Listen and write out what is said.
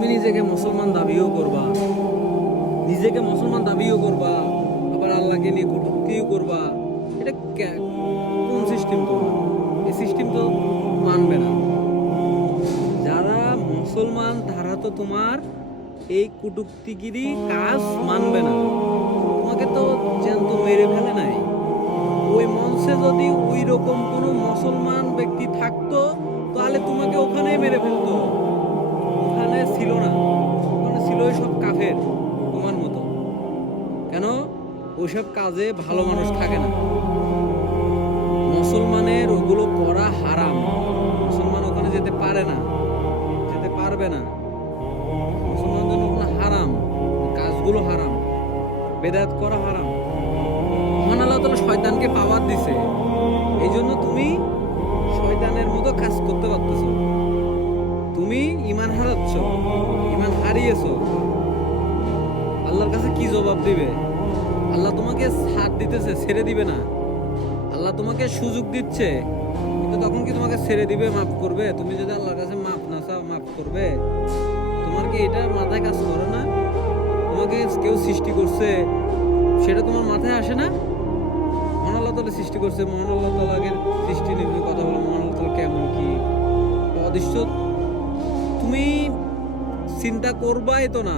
তুমি নিজেকে মুসলমান দাবিও করবা, আবার আল্লাহকে নিয়ে কটূক্তিও করবা। এটা কোন সিস্টেম? তোমার এই সিস্টেম তো মানবে না যারা মুসলমান, তারা তো তোমার এই কটূক্তিগিরি কাজ মানবে না। তোমাকে তো জ্যান্ত মেরে ফেলে নাই। ওই মঞ্চে যদি ওই রকম কোনো মুসলমান ব্যক্তি থাকতো, তাহলে তোমাকে ওখানেই মেরে ফেলতো। ওখানে ছিল না, ওখানে ছিল সব কাফের তোমার মতো। কেন? ওইসব কাজে ভালো মানুষ থাকে না। মুসলমানের ওগুলো করা হারাম। মুসলমান ওখানে যেতে পারে না, যেতে পারবে না। মুসলমানদের জন্য ওখানে হারাম, কাজগুলো হারাম, বেদাত করা হারাম। মহান আল্লাহ তাআলা শয়তানকে পাওয়ার দিছে, এই জন্য তুমি শয়তানের মতো কাজ করতে পারতেছ। তুমি ঈমান হারাচ্ছ, ঈমান হারিয়েছো। আল্লাহর কাছে কি জবাব দিবে? আল্লাহ তোমাকে ছাড় দিতেছে, ছেড়ে দিবে না। আল্লাহ তোমাকে সুযোগ দিচ্ছে, কিন্তু তখন কি তোমাকে ছেড়ে দিবে, মাফ করবে? তুমি যদি আল্লাহর কাছে মাফ না চাও, মাফ করবে? তোমার কি এটা মাথায় কাজ করে না? তোমাকে কেউ সৃষ্টি করছে, সেটা তোমার মাথায় আসে না? মহান আল্লাহ তাআলা সৃষ্টি করছে, মহান আল্লাহ তাআলাকে সৃষ্টি নিয়ে কথা বলো, মহান আল্লাহ তাআলা কেমন কি অদৃশ্য, তুমি চিন্তা করবাই তো না।